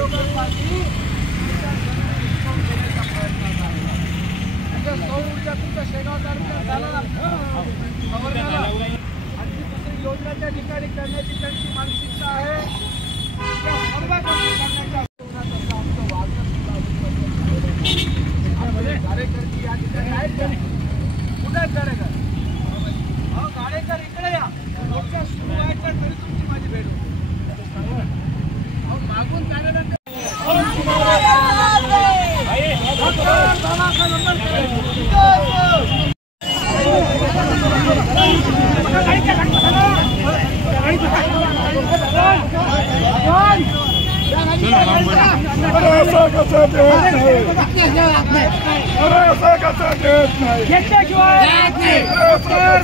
खरोखरसाठी सौर ऊर्जा तुमच्या शेगाव तालुक्यात झाला आणखी दुसरी योजनेच्या ठिकाणी करण्याची त्यांची मानसिकता आहे. त्या सर्व गोष्टी करण्याच्या आमचं वागणं सुद्धा कार्यकर्ते या ठिकाणी आहेत का? कुठे आहेत कार्यकर? गाडेकर इकडे या. मोर्चा सुरू व्हायचा तरी तुमची माझी भेट होती. मागून कार्यकर्ते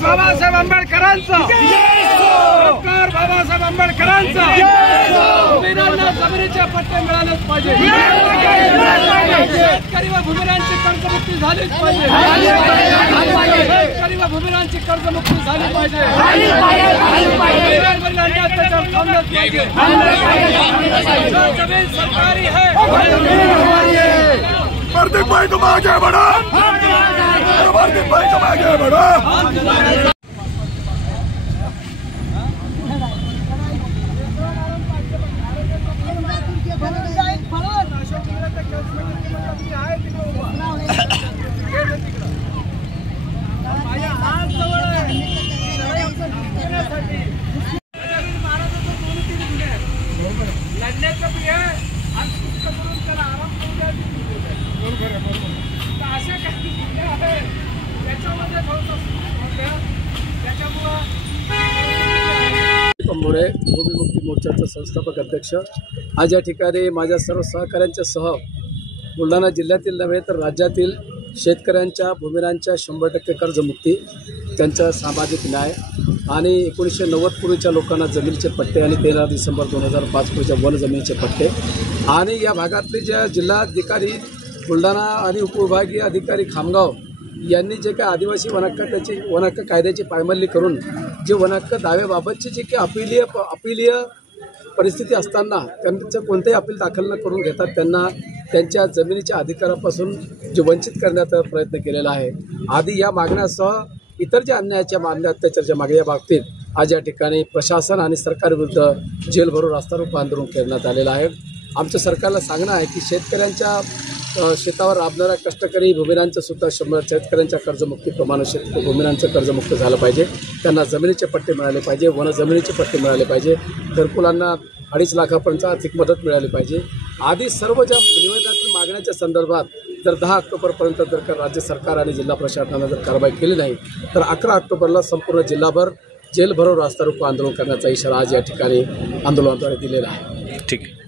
बाबासाहेब आंबेडकरांचा डॉक्टर बाबासाहेब आंबेडकरांचा भूमिरांना जमिनीचे पट्टे मिळालेच पाहिजे. शेतकरी व भूमिरांची कर्जमुक्ती झालीच पाहिजे. शेतकरी व भूमिरांची कर्जमुक्ती झाली पाहिजे. अत्याचार थांबलेच पाहिजे. जमीन सरकारी है. प्रदीप भाई तुम आगे बढ़ो. प्रदीप भाई तुम आगे बढ़ो. लढण्याचं बी आहे आणि सुस्त करून त्याला आराम करून द्यायची. असे काही गुन्हे आहेत त्याच्यामध्ये त्याच्यामुळे भूमिमुक्ती मोर्चाचा संस्थापक अध्यक्ष आज या ठिकाणी माझ्या सर्व सहकाऱ्यांच्या सह बुलढाणा जिल्ह्यातील नव्हे तर राज्यातील शेतकऱ्यांच्या भूमिरांच्या 100% कर्जमुक्ती, त्यांचा सामाजिक न्याय आणि 1990 पूर्वीच्या लोकांना जमिनीचे पट्टे आणि 13 डिसेंबर 2005 पूर्वीच्या वन जमिनीचे पट्टे आणि या भागातले ज्या जिल्हाधिकारी बुलढाणा आणि उपविभागीय अधिकारी खामगाव यांनी जे काही आदिवासी वनहक्क कायद्याची पायमल्ली करून जे वनहक्क दाव्याबाबतची जी काही अपिलीय परिस्थिती असताना त्यांचं कोणतेही अपील दाखल न करून घेतात त्यांना त्यांच्या जमिनीच्या अधिकारापासून जे वंचित करण्याचा प्रयत्न केलेला आहे. आधी या मागण्यासह इतर ज्या अन्यायाच्या अत्याचाराच्या मागण्या बाबतीत आज या ठिकाणी प्रशासन आणि सरकारविरुद्ध जेल भरून रास्ता रोको आंदोलन करण्यात आलेलं आहे. आमचं सरकारला सांगणं आहे की शेतकऱ्यांच्या शेतावर राबणाऱ्या कष्टकरी भूमिरांचं सुद्धा शेतकऱ्यांच्या कर्जमुक्तीप्रमाणे भूमिरांचं कर्जमुक्त झालं पाहिजे. त्यांना जमिनीचे पट्टे मिळाले पाहिजे. वन जमिनीचे पट्टे मिळाले पाहिजे. घरकुलांना 2.5 लाखापर्यंत आर्थिक मदत मिळाली पाहिजे. आदी सर्व ज्या निवेदनातील मागण्याच्या संदर्भात जर 10 ऑक्टोबरपर्यंत जर राज्य सरकार आणि जिल्हा प्रशासनानं जर कारवाई केली नाही तर 11 ऑक्टोबरला संपूर्ण जिल्हाभर जेल भरून रास्ता रोको आंदोलन करण्याचा इशारा आज या ठिकाणी आंदोलनाद्वारे दिलेला आहे. ठीक आहे.